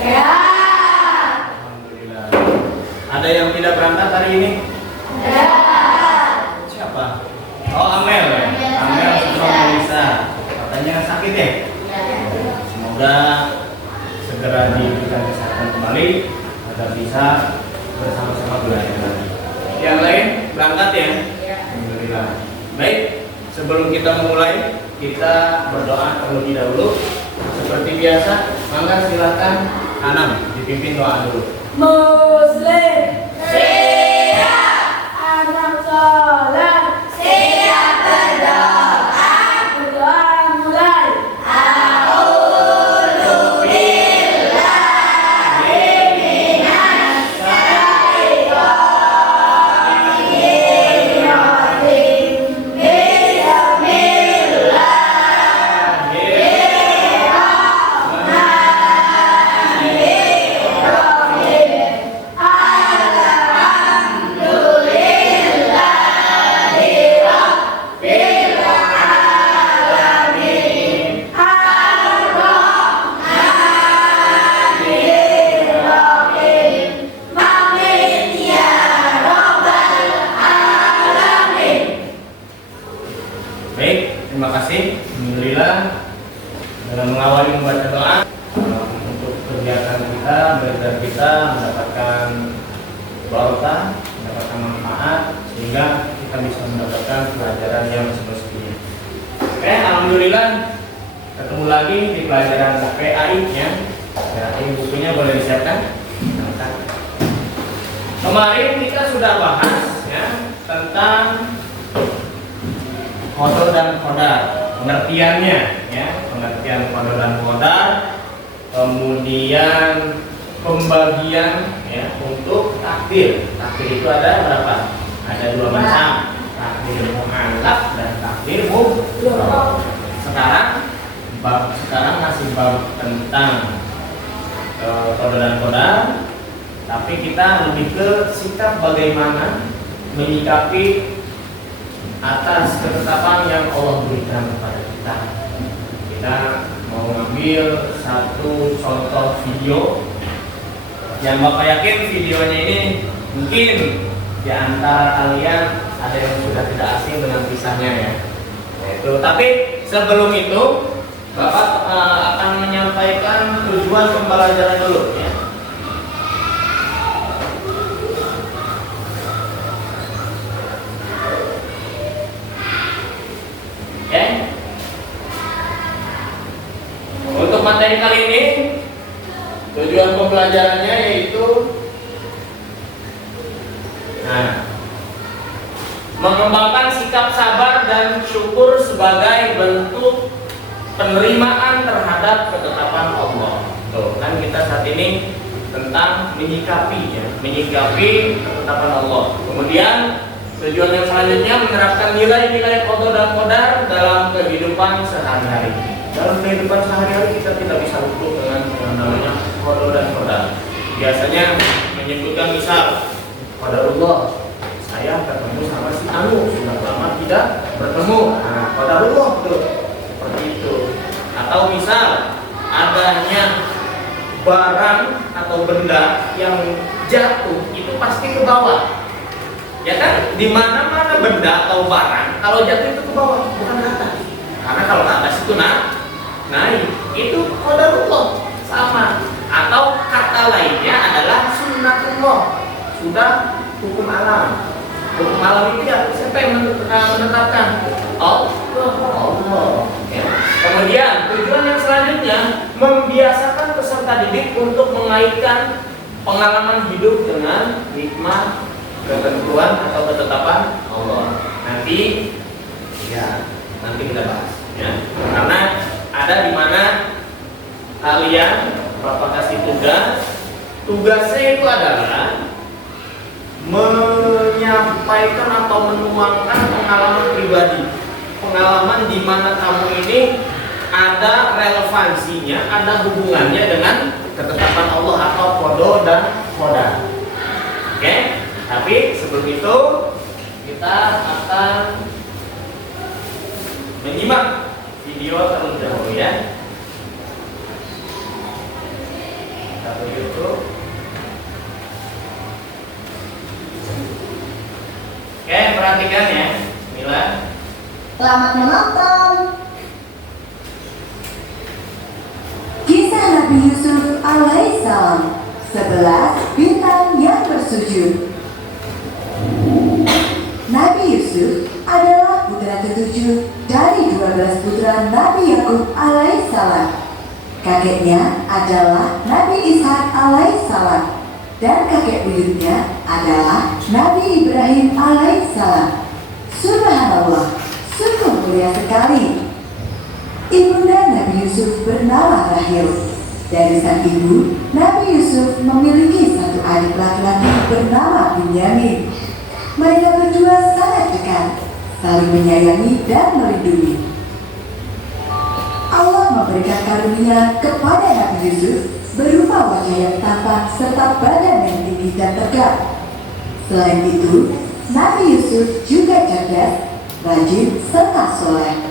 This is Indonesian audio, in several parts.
Sehat. Alhamdulillah. Ada yang tidak berangkat hari ini? Sehat. Siapa? Oh, Amel ya? Amel sama Lisa. Katanya sakit ya? Semoga segera diberikan kesehatan kembali agar bisa bersama-sama belajar lagi. Yang lain berangkat ya? Alhamdulillah. Baik, sebelum kita memulai, kita berdoa terlebih dahulu. Seperti biasa, maka silakan Anam dipimpin doa dulu. Muslim siap, anak sholat siap berdoa. Berdoa mulai. A'udzu billahi minas syaitonir rajim. Baik, terima kasih. Alhamdulillah dalam mengawali membaca doa untuk kegiatan kita, belajar kita mendapatkan barokah, mendapatkan manfaat sehingga kita bisa mendapatkan pelajaran yang semestinya. Oke, alhamdulillah ketemu lagi di pelajaran PAI ya. Ya, ini bukunya boleh disiapkan. Kemarin kita sudah bahas ya tentang qada dan qadar, pengertiannya ya, pengertian qada dan qadar, kemudian pembagian ya untuk takdir. Takdir itu ada berapa? Ada dua macam, takdir mu'allaq dan takdir mubroh. Sekarang masih bab tentang qada dan qadar, tapi kita lebih ke sikap bagaimana menyikapi atas ketetapan yang Allah berikan kepada kita. Kita mau ngambil satu contoh video yang Bapak yakin videonya ini mungkin di antara kalian ada yang sudah tidak asing dengan kisahnya ya. Tapi sebelum itu Bapak akan menyampaikan tujuan pembelajaran dulu ya. Untuk materi kali ini tujuan pembelajarannya yaitu mengembangkan sikap sabar dan syukur sebagai bentuk penerimaan terhadap ketetapan Allah. Tuh, kan kita saat ini tentang menyikapi ya, menyikapi ketetapan Allah. Kemudian tujuan yang selanjutnya menerapkan nilai-nilai qada dan qadar dalam kehidupan sehari-hari. Dalam kehidupan sehari-hari kita tidak bisa luput dengan namanya qada dan qadar. Biasanya menyebutkan misal qadarullah, saya ketemu sama si Anu sudah lama tidak bertemu. Nah, qadarullah tuh seperti itu. Atau misal adanya barang atau benda yang jatuh itu pasti ke bawah. Ya kan? Di mana-mana benda atau barang kalau jatuh itu ke bawah, bukan ke atas. Karena kalau ke atas itu naik, itu qadarullah sama. Atau kata lainnya adalah sunnatullah, sudah hukum alam. Hukum alam itu ya, siapa yang menetapkan? Allah. Ya. Kemudian tujuan yang selanjutnya membiasakan peserta didik untuk mengaitkan pengalaman hidup dengan hikmah, ketentuan atau ketetapan Allah. Nanti kita bahas ya. Karena ada di mana kalian Bapak kasih tugasnya itu adalah menyampaikan atau menuangkan pengalaman pribadi, pengalaman di mana kamu ini ada relevansinya, ada hubungannya dengan ketetapan Allah atau qada dan qadar. Oke? Tapi sebelum itu kita akan menyimak video terlebih dahulu ya. Kita Satu YouTube. Oke, perhatikan ya. Bismillah. Selamat menonton. Kisah Nabi Yusuf alaihissalam, 11 bintang yang bersujud. Nabi Yusuf adalah putra ketujuh dari 12 putra Nabi Yakub alaihissalam. Kakeknya adalah Nabi Ishak alaihissalam dan kakek buyutnya adalah Nabi Ibrahim alaihissalam. Subhanallah, sungguh mulia sekali. Ibunda Nabi Yusuf bernama Rahil. Dari sang ibu, Nabi Yusuf memiliki satu adik laki-laki bernama Binyamin. Mereka berdua sangat dekat, saling menyayangi dan melindungi. Allah memberikan karunia kepada Nabi Yusuf berupa wajah yang tampan serta badan yang tinggi dan tegak. Selain itu, Nabi Yusuf juga cerdas, rajin, serta soleh.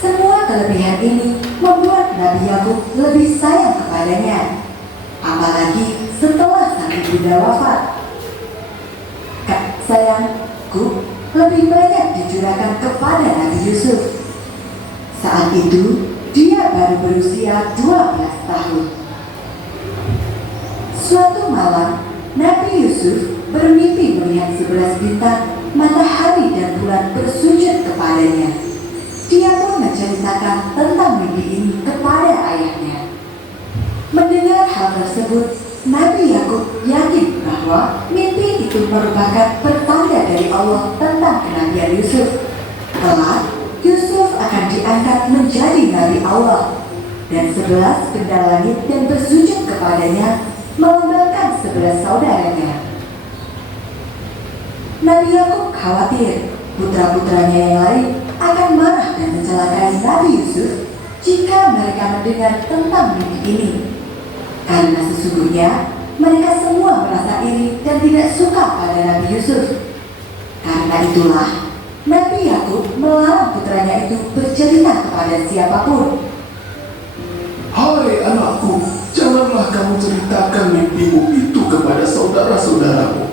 Semua kelebihan ini membuat Nabi Yakub lebih sayang kepadanya, apalagi setelah sang ibunda wafat. Sayangku lebih banyak dicurahkan kepada Nabi Yusuf. Saat itu, dia baru berusia 12 tahun. Suatu malam, Nabi Yusuf bermimpi melihat 11 bintang, matahari dan bulan bersujud kepadanya. Dia pun menceritakan tentang mimpi ini kepada ayahnya. Mendengar hal tersebut, Nabi Yakub yakin bahwa mimpi itu merupakan pertanda dari Allah tentang kenabian Yusuf. Kelak, Yusuf akan diangkat menjadi Nabi Allah, dan 11 benda langit yang bersujud kepadanya melambangkan 11 saudaranya. Nabi Yakub khawatir putra-putranya yang lain akan marah dan mencelakai Nabi Yusuf jika mereka mendengar tentang mimpi ini. Karena sesungguhnya mereka semua merasa iri dan tidak suka pada Nabi Yusuf. Karena itulah Nabi Yakub melarang putranya itu bercerita kepada siapapun. Hai anakku, janganlah kamu ceritakan mimpimu itu kepada saudara-saudaramu.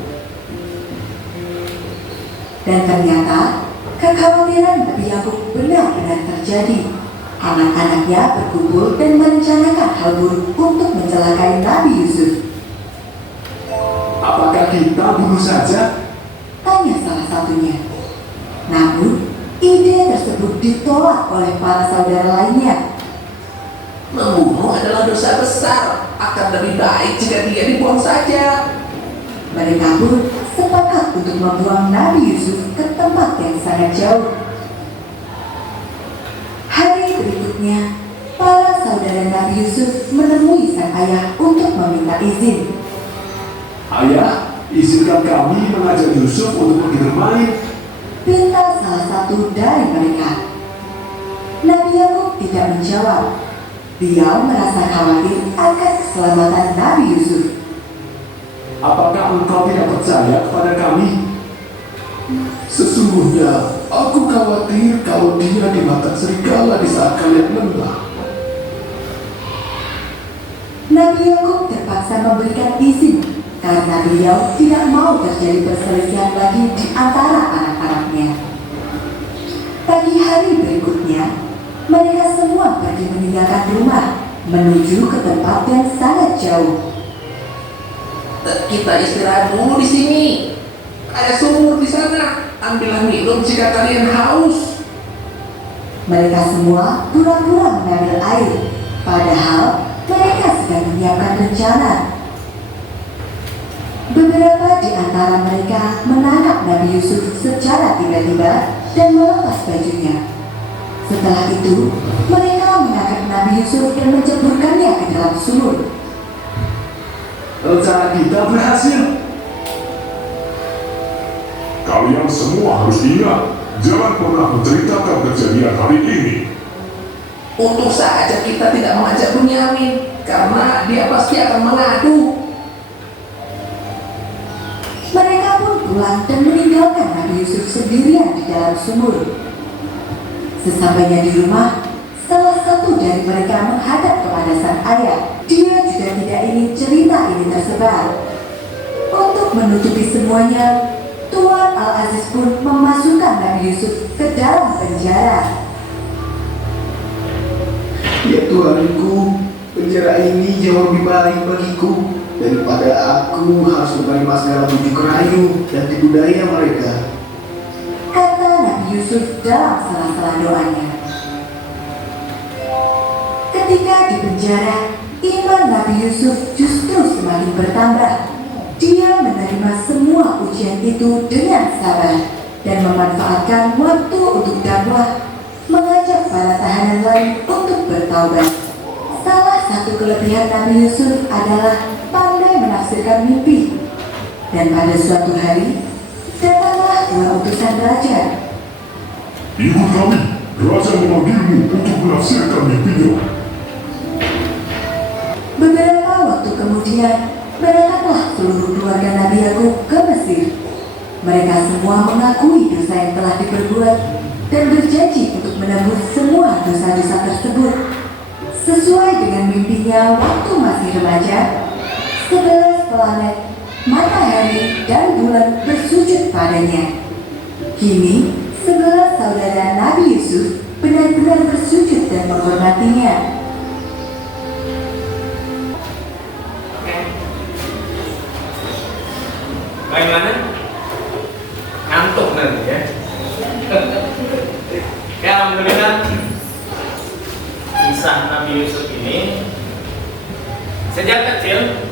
Dan ternyata kekhawatiran Nabi Yakub benar-benar terjadi. Anak-anaknya berkumpul dan merencanakan hal buruk untuk mencelakai Nabi Yusuf. Apakah kita bunuh saja? Tanya salah satunya. Namun, ide tersebut ditolak oleh para saudara lainnya. Membunuh adalah dosa besar, akan lebih baik jika dia dibuang saja. Mereka pun sepakat untuk membuang Nabi Yusuf ke tempat yang sangat jauh. Hari berikutnya, para saudara Nabi Yusuf menemui sang ayah untuk meminta izin. Ayah, izinkan kami mengajak Yusuf untuk pergi bermain. Pinta salah satu dari mereka. Nabi Yakub tidak menjawab. Beliau merasa khawatir akan keselamatan Nabi Yusuf. Apakah engkau tidak percaya kepada kami? Sesungguhnya, aku khawatir kalau dia dimakan serigala di saat kalian lelah. Nabi Yakub terpaksa memberikan izin karena beliau tidak mau terjadi perselisihan lagi di antara anak-anaknya. Pagi hari berikutnya, mereka semua pergi meninggalkan rumah menuju ke tempat yang sangat jauh. Kita istirahat dulu di sini. Ada sumur di sana. Ambillah minum jika kalian haus. Mereka semua pura-pura mengambil air, padahal mereka sedang menyiapkan rencana. Beberapa di antara mereka menangkap Nabi Yusuf secara tiba-tiba dan melepas bajunya. Setelah itu, mereka menangkap Nabi Yusuf dan menceburkannya ke dalam sumur. Rencana kita berhasil. Kalian semua harus ingat, jangan pernah menceritakan kejadian hari ini. Untung saja kita tidak mengajak Bunyamin, karena dia pasti akan mengadu. Mereka pun pulang dan meninggalkan Nabi Yusuf sendirian di dalam sumur. Sesampainya di rumah, salah satu dari mereka menghadap kepada sang ayah. Dia juga tidak ingin cerita ini tersebar. Untuk menutupi semuanya, Tuan Al-Aziz pun memasukkan Nabi Yusuf ke dalam penjara. Ya Tuanku, penjara ini jauh lebih baik bagiku daripada aku harus menerima segala bujuk rayu dan tipu daya mereka. Kata Nabi Yusuf dalam sela-sela doanya. Ketika di penjara, iman Nabi Yusuf justru semakin bertambah. Dia menerima semua ujian itu dengan sabar dan memanfaatkan waktu untuk dakwah, mengajak para tahanan lain untuk bertaubat. Salah satu kelebihan Nabi Yusuf adalah pandai menafsirkan mimpi. Dan pada suatu hari, datanglah dua utusan raja. Ikut kami, Raja memanggilmu untuk menafsirkan mimpinya. Beberapa waktu kemudian, berangkatlah seluruh keluarga Nabi Yakub ke Mesir. Mereka semua mengakui dosa yang telah diperbuat dan berjanji untuk menebus semua dosa-dosa tersebut. Sesuai dengan mimpinya waktu masih remaja, 11 planet, matahari, dan bulan bersujud padanya. Kini, 11 saudara Nabi Yusuf benar-benar bersujud dan menghormatinya. Bagaimana? Ngantuk nanti ya. Ya, alhamdulillah kisah Nabi Yusuf ini sejak kecil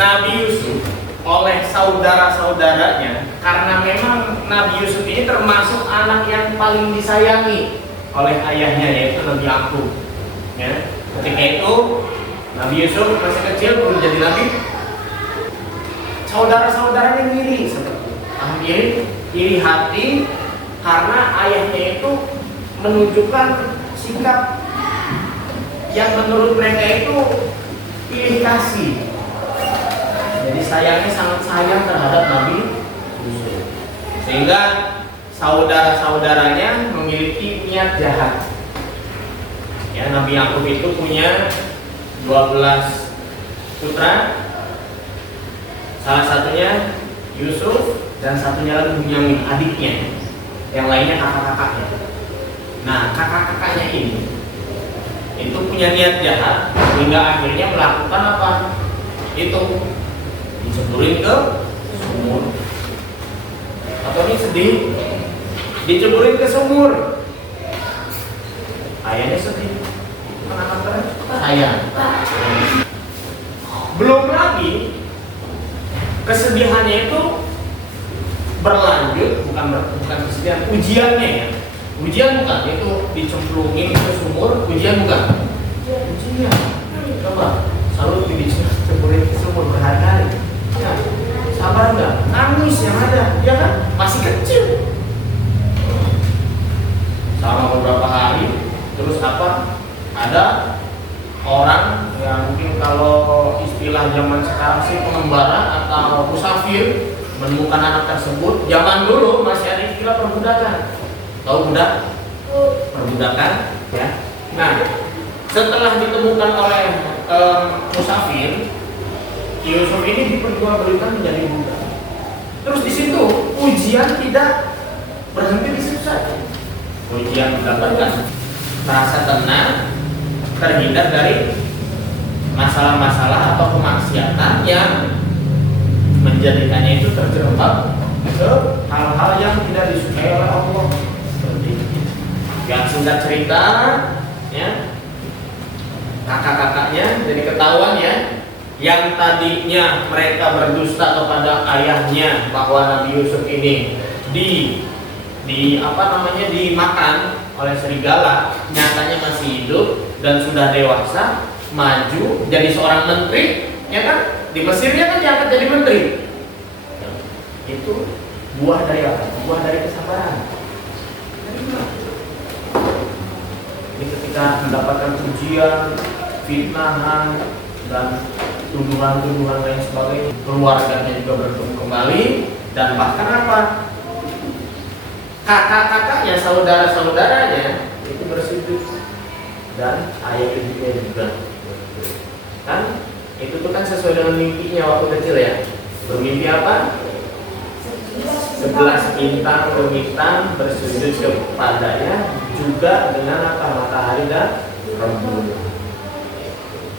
Nabi Yusuf oleh saudara-saudaranya, karena memang Nabi Yusuf ini termasuk anak yang paling disayangi oleh ayahnya, yaitu Nabi Yakub. Ya, ketika itu Nabi Yusuf masih kecil belum jadi nabi. Saudara-saudaranya iri seperti iri hati karena ayahnya itu menunjukkan sikap yang menurut mereka itu pilih kasih. Jadi sayangnya sangat sayang terhadap Nabi Yusuf, sehingga saudara-saudaranya memiliki niat jahat. Ya, Nabi Yakub itu punya 12 putra. Salah satunya Yusuf dan satunya lagi Bunyamin, adiknya. Yang lainnya kakak-kakaknya. Nah, kakak-kakaknya ini itu punya niat jahat hingga akhirnya melakukan apa? Itu diceburin ke sumur. Atau ini sedih, diceburin ke sumur. Ayahnya sedih. Kenapa? Sayang. Belum lagi kesedihannya itu berlanjut, bukan kesedihan, ujiannya ya. Ujian bukan, itu dicemplungin ke sumur, ujian bukan. Ujian. Coba, selalu dicemplungin ke sumur berhari-hari. Ya, sabar enggak? Nangis yang ada, ya kan? Masih kecil. Selama beberapa hari, terus apa? Ada orang yang mungkin kalau istilah zaman sekarang sih pengembara atau musafir menemukan anak tersebut. Zaman dulu masih ada istilah perbudakan. Tahu budak? Perbudakan, ya. Nah, setelah ditemukan oleh musafir, Yusuf ini diperjualbelikan menjadi budak. Terus di situ ujian tidak berhenti di situ saja. Ujian mendapatkan rasa tenang, terhindar dari masalah-masalah atau kemaksiatan yang menjadikannya itu terjerembab ke hal-hal yang tidak disukai oleh Allah. Seperti yang singkat cerita, ya, kakak-kakaknya jadi ketahuan ya, yang tadinya mereka berdusta kepada ayahnya bahwa Nabi Yusuf ini dimakan oleh serigala, nyatanya masih hidup dan sudah dewasa, maju jadi seorang menteri, ya kan? Di Mesirnya kan diangkat jadi menteri. Itu buah dari apa? Buah dari kesabaran. Ini ketika mendapatkan ujian, fitnahan, dan tuduhan-tuduhan lain sebagainya, keluarganya juga bertemu kembali, dan bahkan apa? Kakak-kakaknya, saudara-saudaranya itu bersujud, dan ayah ibunya juga. Kan itu tuh kan sesuai dengan mimpinya waktu kecil ya. Bermimpi apa? 11 bintang bersujud kepadanya, juga dengan apa? Matahari dan rembulan.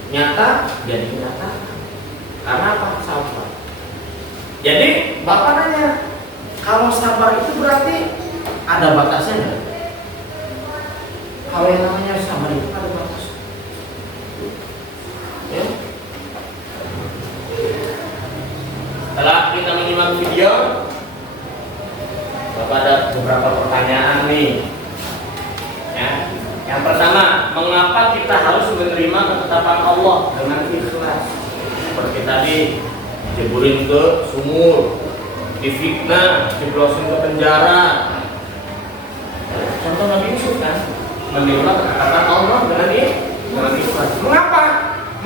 Nyata jadi kenyataan. Karena apa? Sabar. Jadi Bapak nanya, kalau sabar itu berarti ada batasnya nggak? Kalau yang namanya sabar itu ada batas. Ya. Setelah kita menyimak video, Bapak ada beberapa pertanyaan nih. Ya. Yang pertama, mengapa kita harus menerima ketetapan Allah dengan ikhlas? Seperti tadi, jeburin ke sumur, difitnah, jeblosin ke penjara. Contoh Nabi Yusuf kan, menerima ketetapan Allah dengan ikhlas. Mengapa?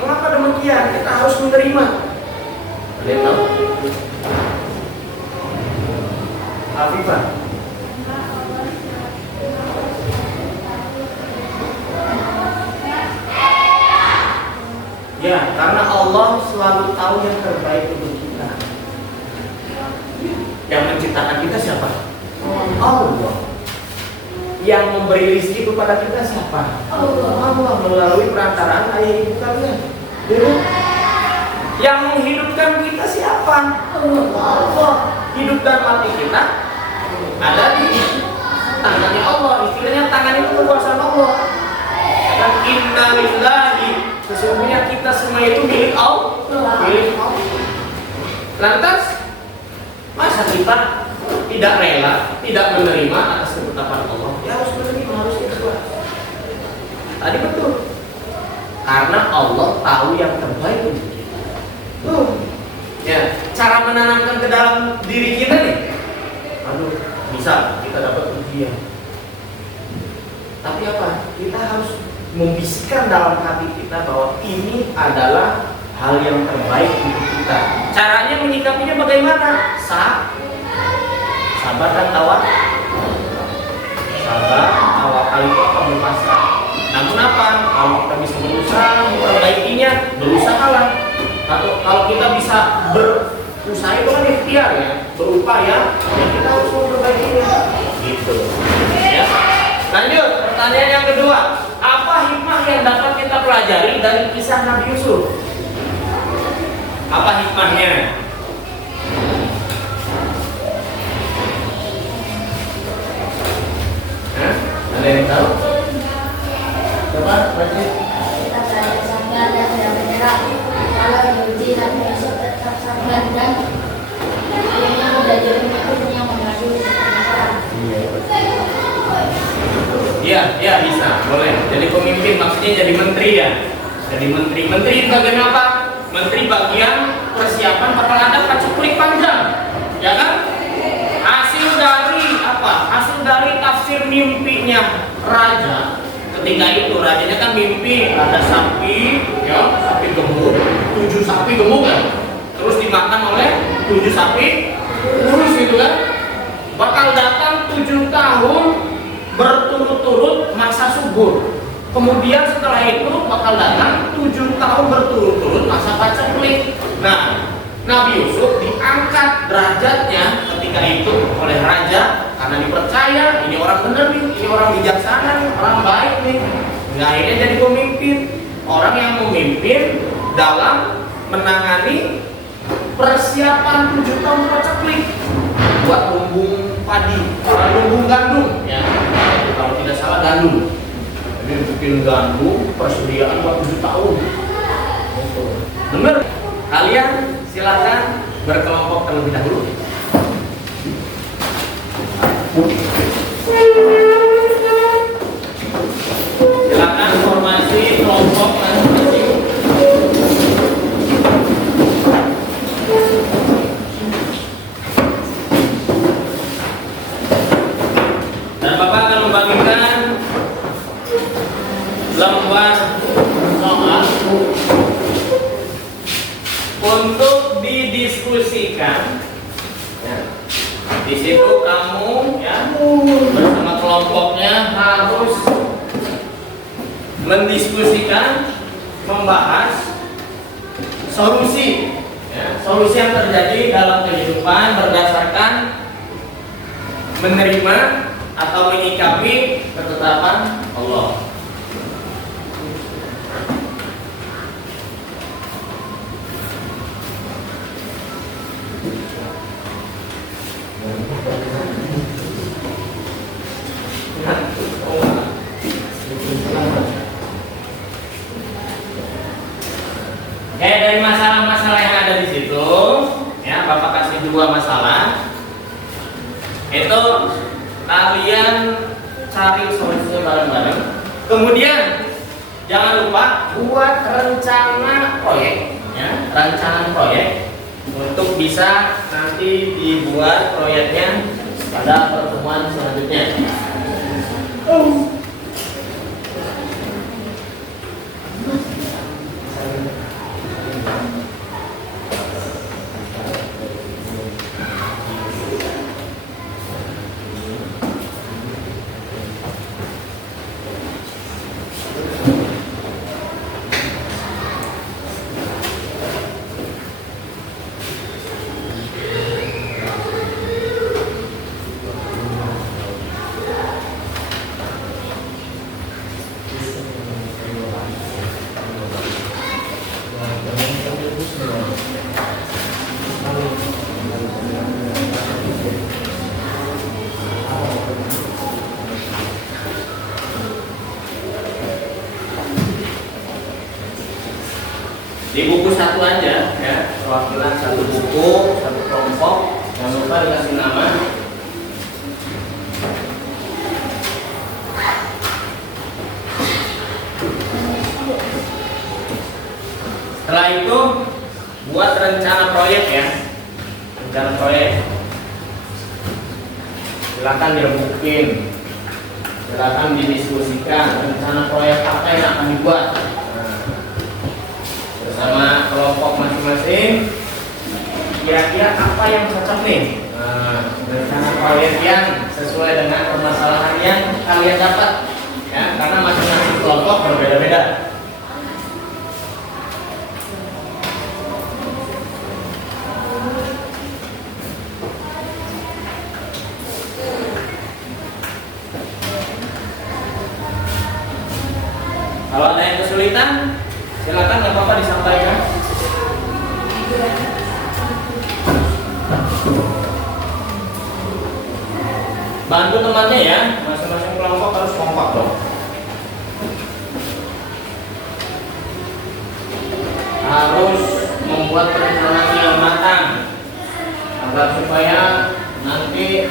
Mengapa demikian? Kita harus menerima. Ada yang tahu? Afifah. Ya, karena Allah selalu tahu yang terbaik untuk kita. Yang menciptakan kita siapa? Allah. Yang memberi rezeki kepada kita siapa? Allah melalui perantaraan ayah ibu kalian. Yang menghidupkan kita siapa? Allah. Hidup dan mati kita ada di tangannya Allah. Istilahnya tangan itu kekuasaan Allah. Dan inna lillahi, sesungguhnya kita semua itu milik Allah. Milik Allah. Lantas masa kita tidak rela, tidak menerima atas ketetapan Allah? Ya harus menerima, harus ikhlas. Tadi betul. Karena Allah tahu yang terbaik untuk kita. Ya, cara menanamkan ke dalam diri kita nih. Aduh, bisa kita dapat ujian. Tapi apa? Kita harus membisikkan dalam hati kita bahwa ini adalah hal yang terbaik untuk kita. Caranya menyikapinya bagaimana? Sabar dan tawakal. Sabar, tawakal itu apa? Berpasrah. Namun apa? Kalau kita bisa berusaha memperbaikinya, berusahalah. Atau kalau kita bisa berusaha itu kan ikhtiar ya, berupaya, ya kita harus memperbaikinya. Gitu. Ya. Lanjut, pertanyaan yang kedua. Apa hikmah yang dapat kita pelajari dari kisah Nabi Yusuf? Apa hikmahnya? Ada yang tahu? Coba baca. Kita belajar sabar dan tidak menyerah. Kalau diuji Nabi Yusuf tetap sabar dan akhirnya belajar mengikuti yang mengadu kebenaran. Iya, bisa, boleh. Jadi pemimpin maksudnya jadi menteri ya. Jadi menteri. Menteri bagian apa? Menteri bagian persiapan bakal ada pacuklik panjang, ya kan? Hasil dari apa? Hasil dari tafsir mimpinya raja. Ketika itu rajanya kan mimpi ada sapi, ya, sapi gemuk, 7 sapi gemuk kan? Terus dimakan oleh 7 sapi kurus gitu kan? Bakal datang 7 tahun berturut-turut masa subur. Kemudian setelah itu bakal datang 7 tahun berturut-turut masa paceklik. Nah, Nabi Yusuf diangkat derajatnya ketika itu oleh raja karena dipercaya ini orang benar nih, ini orang bijaksana nih, orang baik nih. Nah, akhirnya jadi pemimpin, orang yang memimpin dalam menangani persiapan 7 tahun paceklik buat lumbung padi, lumbung gandum ya. Kalau tidak salah gandum. Jadi bikin gandum persediaan buat 7 tahun. Bener? Kalian silakan berkelompok terlebih dahulu. Silakan formasi kelompok masing-masing. Dan Bapak akan membagikan lembar soal untuk didiskusikan. Ya. Di situ kamu ya bersama kelompoknya harus mendiskusikan, membahas solusi, ya, solusi yang terjadi dalam kehidupan berdasarkan menerima atau menyikapi ketetapan Allah. Dari masalah-masalah yang ada di situ, ya, Bapak kasih 2 masalah. Itu kalian cari solusinya bareng-bareng. Kemudian jangan lupa buat rencana proyek, ya, rancangan proyek untuk bisa nanti dibuat proyeknya pada pertemuan selanjutnya. Di buku satu aja, ya, perwakilan satu buku, satu kelompok, jangan lupa dikasih nama. Setelah itu buat rencana proyek, ya, rencana proyek. Silakan dirembukin, silakan didiskusikan rencana proyek apa yang akan dibuat bersama kelompok masing-masing. Kira-kira apa yang cocok nih, rencana proyek yang sesuai dengan permasalahan yang kalian dapat, ya, karena masing-masing kelompok berbeda-beda. Kalau ada yang kesulitan, silakan, nggak apa-apa disampaikan. Bantu temannya, ya, masing-masing kelompok harus kompak dong. Harus membuat perencanaan yang matang agar supaya nanti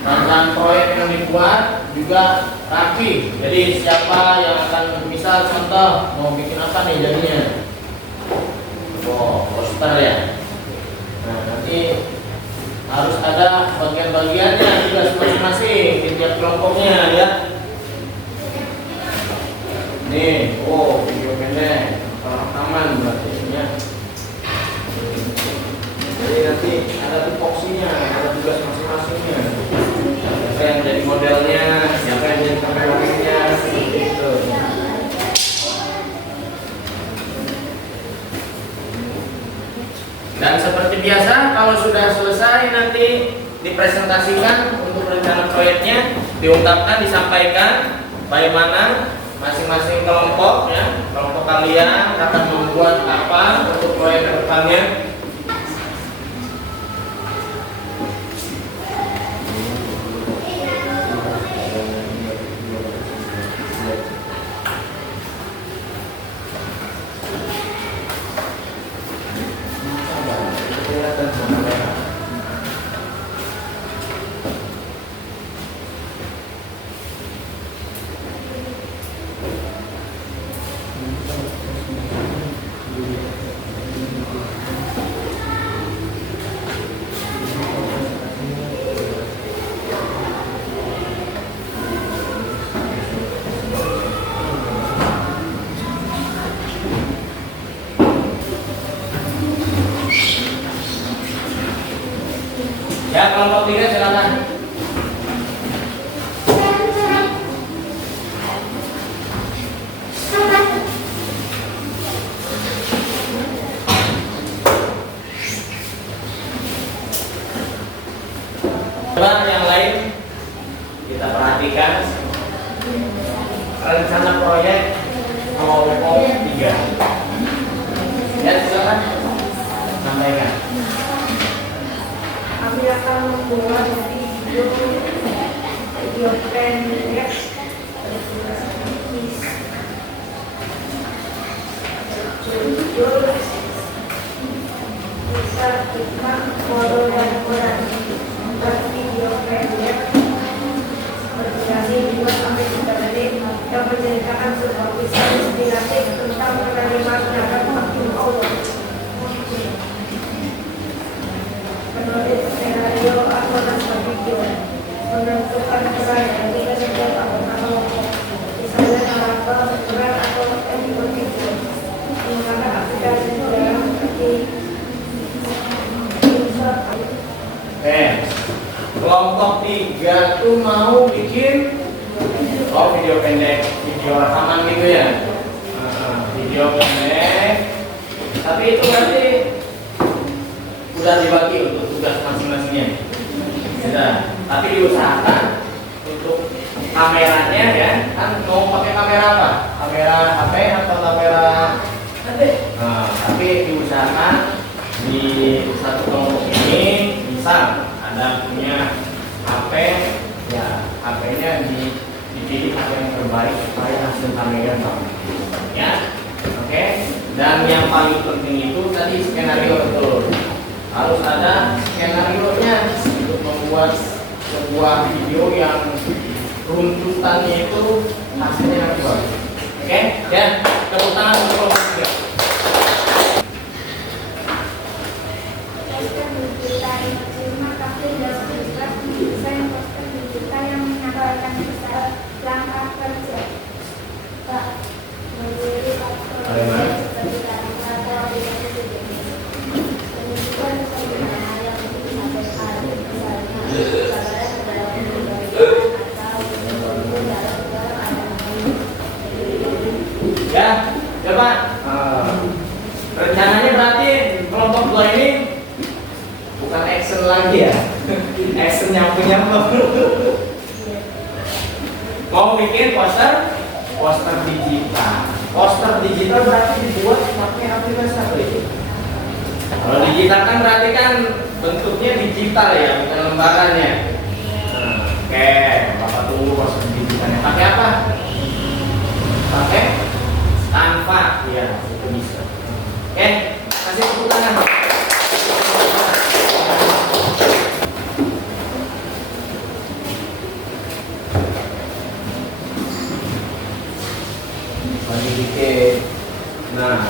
rancangan proyek yang dibuat juga rapi. Jadi siapa yang akan, misal contoh mau bikin apa nih jadinya? Poster, ya. Nah, nanti harus ada bagian-bagiannya juga masing-masing di tiap kelompoknya, ya. Nih, video pendek, rekaman berarti, ya. Jadi nanti ada tupoksinya, ada tugas masing-masingnya. Siapa yang jadi modelnya, siapa yang jadi kameramennya, seperti itu. Dan seperti biasa, kalau sudah selesai nanti dipresentasikan untuk rencana proyeknya, diungkapkan, disampaikan bagaimana masing-masing kelompok, ya, kelompok kalian akan membuat apa untuk proyek ke depannya. Ya, kelompok 3 silakan. perhatikan rencana proyek kelompok 3. Ya, silakan sampaikan. Kami akan membuat video pendek judul bisa hikmah moral dan Quran. Video pendek berdurasi 2-3 menit yang menceritakan sebuah kisah inspiratif tentang penerimaan zakat hakim Allah. Penulis skenario atau naskah video menentukan peran yang tidak setiap atau misalnya narator, peran atau editor video, di mana aplikasi dalam seperti kelompok 3 tuh mau bikin video pendek, video rekaman gitu ya. Video pendek, tapi itu nanti udah dibagi untuk tugas masing-masingnya. Sudah, tapi diusahakan untuk kameranya ya, kan mau pakai kamera apa? Kamera HP atau kamera HP? Nah, tapi diusahakan di satu kelompok ini bisa ada punya HP, ya HP-nya dipilih HP yang terbaik supaya hasil kamera bagus. Ya, oke. Dan yang paling penting itu tadi skenario betul. Harus ada skenario-nya untuk membuat sebuah video yang runtutannya itu hasilnya nanti bagus. Oke, ya, tepuk tangan untuk kelompok 3. Ya, coba rencananya berarti kelompok 2 ini bukan action lagi ya, action nyampu-nyampu. Mau bikin poster digital. Poster digital berarti dibuat pakai aplikasi apa itu? Kalau digital kan berarti kan bentuknya digital ya, bukan lembarannya. Oke, Bapak tunggu poster digitalnya. Pakai apa? Pakai Canva, ya itu bisa. Oke, kasih tepuk tangan. Bagi dikit. Nah,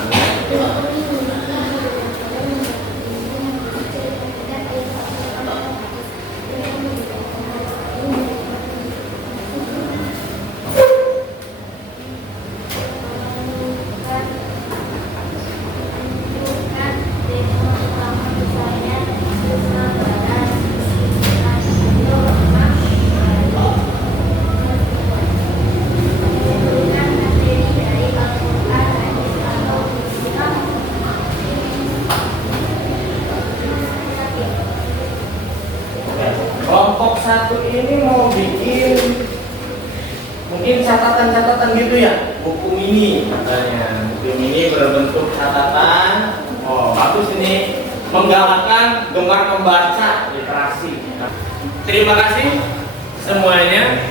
kelompok 1 ini mau bikin mungkin catatan-catatan gitu ya, buku mini katanya. Buku mini berbentuk catatan. Oh, bagus ini, menggalakkan gemar membaca, literasi. Terima kasih semuanya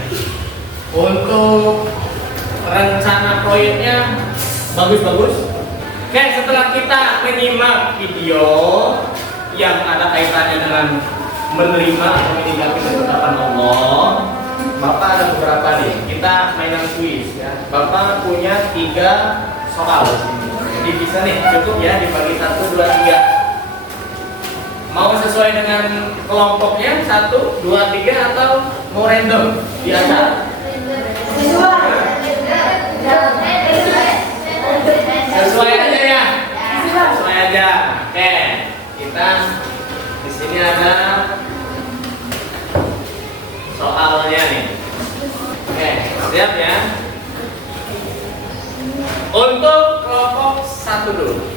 untuk rencana proyeknya, bagus-bagus. Oke, setelah kita menyimak video yang ada kaitannya dengan menerima atau meninggalkan ketetapan Allah, Bapak ada beberapa nih. Kita mainan kuis ya. Bapak punya 3 soal di sini. Jadi bisa nih, cukup ya dibagi 1, 2, 3. Mau sesuai dengan kelompoknya 1, 2, 3 atau mau random di antara? Sesuai aja ya. Sesuai aja. Oke, kita di sini ada soalnya nih. Oke, siap ya. Untuk kelompok 1 dulu.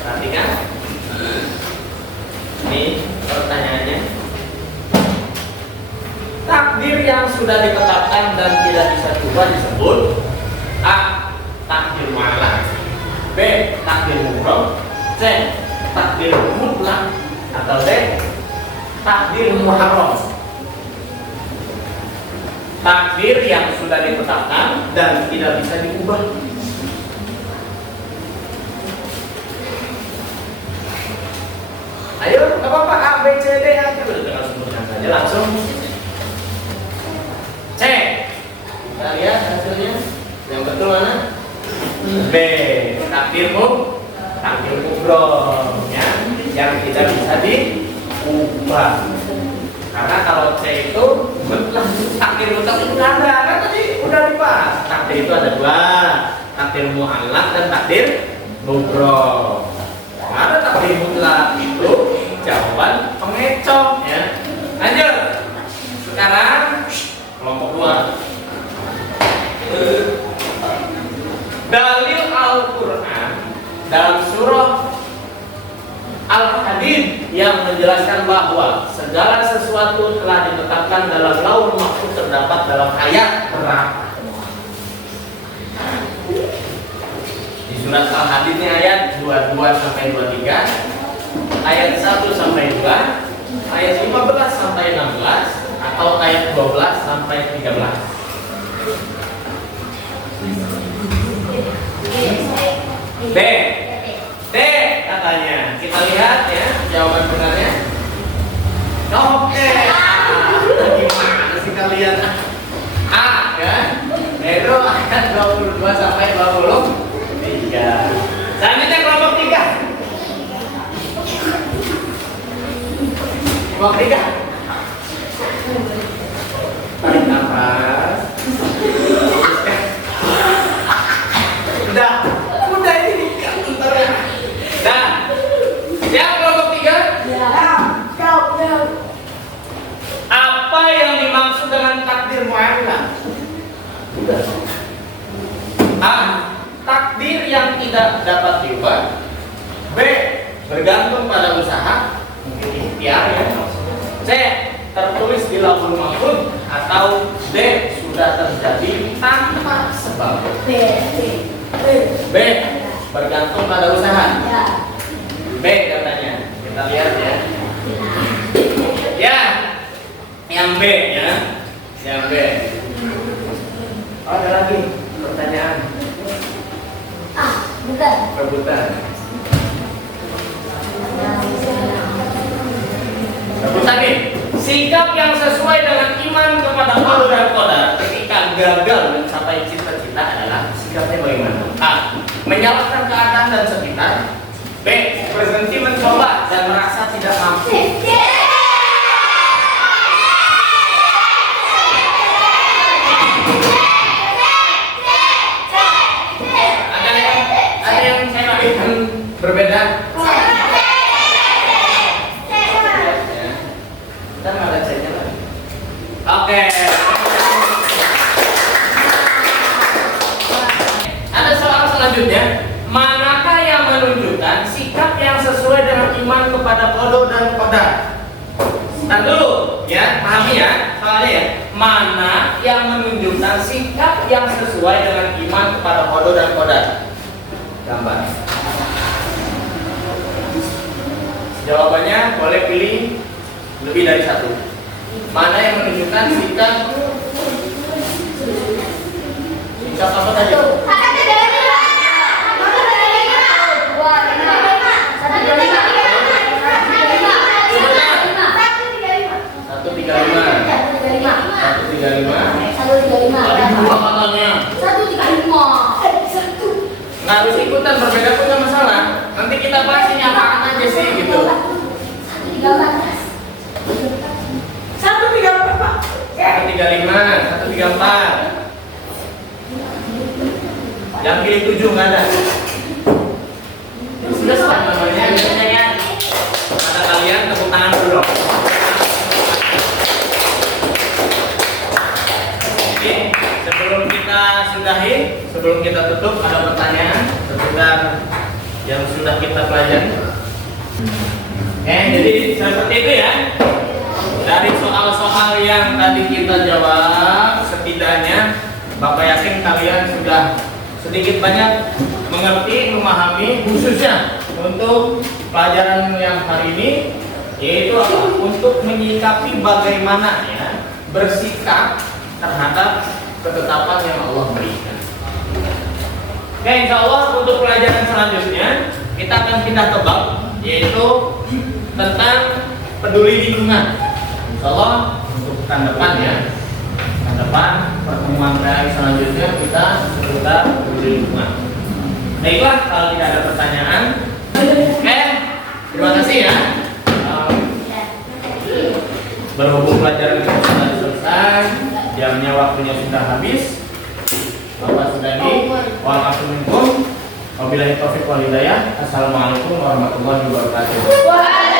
Perhatikan. Ini pertanyaannya. Tak takdir yang sudah ditetapkan dan tidak bisa diubah disebut A. Takdir mu'allaq, B. Takdir mubrom, C. Takdir mutlak, atau D. Takdir muharram. Takdir yang sudah ditetapkan dan tidak bisa diubah. Ayo, nggak apa-apa, A, B, C, D aja, tinggal sebutkan saja langsung. C. Kita lihat hasilnya. Yang betul mana? B. Takdir mubrom, ya, yang tidak bisa diubah. Karena kalau C itu mutlak, takdir mutlak itu nggak ada, kan tadi udah dibahas. Takdir itu ada dua, takdir mu'allaq dan takdir mubrom. Ada takdir mutlak itu jawaban pengecoh, ya. Lanjut. Sekarang kelompok 2. Dalil Al-Quran dalam surah Al-Hadid yang menjelaskan bahwa segala sesuatu telah ditetapkan dalam Lauhul Mahfuz terdapat dalam ayat berapa? Di surat Al-Hadid ini ayat 22 sampai 23, ayat 1 sampai 2, ayat 15 sampai 16, atau ayat 12 sampai 13. D. D katanya. Kita lihat ya jawaban benarnya. Oke. Gimana sih kalian? A ya. Itu ayat 22 sampai 23. Selanjutnya kelompok 3. Kelompok 3. Tarik nafas. Udah ini bentar ya. Nah, siap kelompok 3? Apa yang dimaksud dengan takdir mu'allaq? A. Takdir yang tidak dapat diubah. B. Bergantung pada usaha, mungkin ikhtiar ya. C. Tertulis di Lauhul Mahfuz, atau D. Sudah terjadi tanpa sebab. B. Bergantung pada usaha. B katanya. Kita lihat ya. Ya, yang B ya. Yang B. Oh, ada lagi pertanyaan. Bukan. Rebutan. Rebutan nih. Sikap yang sesuai dengan iman kepada Allah dan Qadar ketika gagal mencapai cita-cita adalah sikapnya bagaimana? A. Menyalahkan keadaan dan sekitar. B. Berhenti mencoba dan merasa tidak mampu. Ada yang saya lakukan berbeda. Kita nggak ada ceknya lagi. Oke. Ada soal selanjutnya. Manakah yang menunjukkan sikap yang sesuai dengan iman kepada qada dan qadar? Nah dulu ya, pahami ya soalnya ya. Mana yang menunjukkan sikap yang sesuai dengan iman kepada qada dan qadar? Gambar. Jawabannya boleh pilih lebih dari satu. Mana yang menunjukkan sikap apa tadi? Nggak harus ikutan, berbeda pun nggak masalah. Nanti kita bahas ini apaan aja sih gitu. 134 Pak. 135, 134. Yang pilih 7 nggak ada. Sudah sepak namanya biasanya ya. Kata kalian tepuk tangan dulu dong. Oke, sebelum kita sudahi, sebelum kita tutup, ada pertanyaan seputar yang sudah kita pelajari. Jadi seperti itu ya. dari soal-soal yang tadi kita jawab, setidaknya Bapak yakin kalian sudah sedikit banyak mengerti, memahami, khususnya untuk pelajaran yang hari ini, yaitu apa? Untuk menyikapi bagaimana ya bersikap terhadap ketetapan yang Allah berikan. Oke, insya Allah untuk pelajaran selanjutnya kita akan pindah ke bab, yaitu tentang peduli lingkungan. Insya Allah untuk pekan depan ya, pekan depan pertemuan PAI selanjutnya kita seputar peduli lingkungan. Baiklah, kalau tidak ada pertanyaan, oke, terima kasih ya. Berhubung pelajaran kita sudah selesai, jamnya waktunya sudah habis. Bapak sudah di waalaikumsalam. Wabillahi taufiq wal hidayah. Assalamualaikum warahmatullahi wabarakatuh.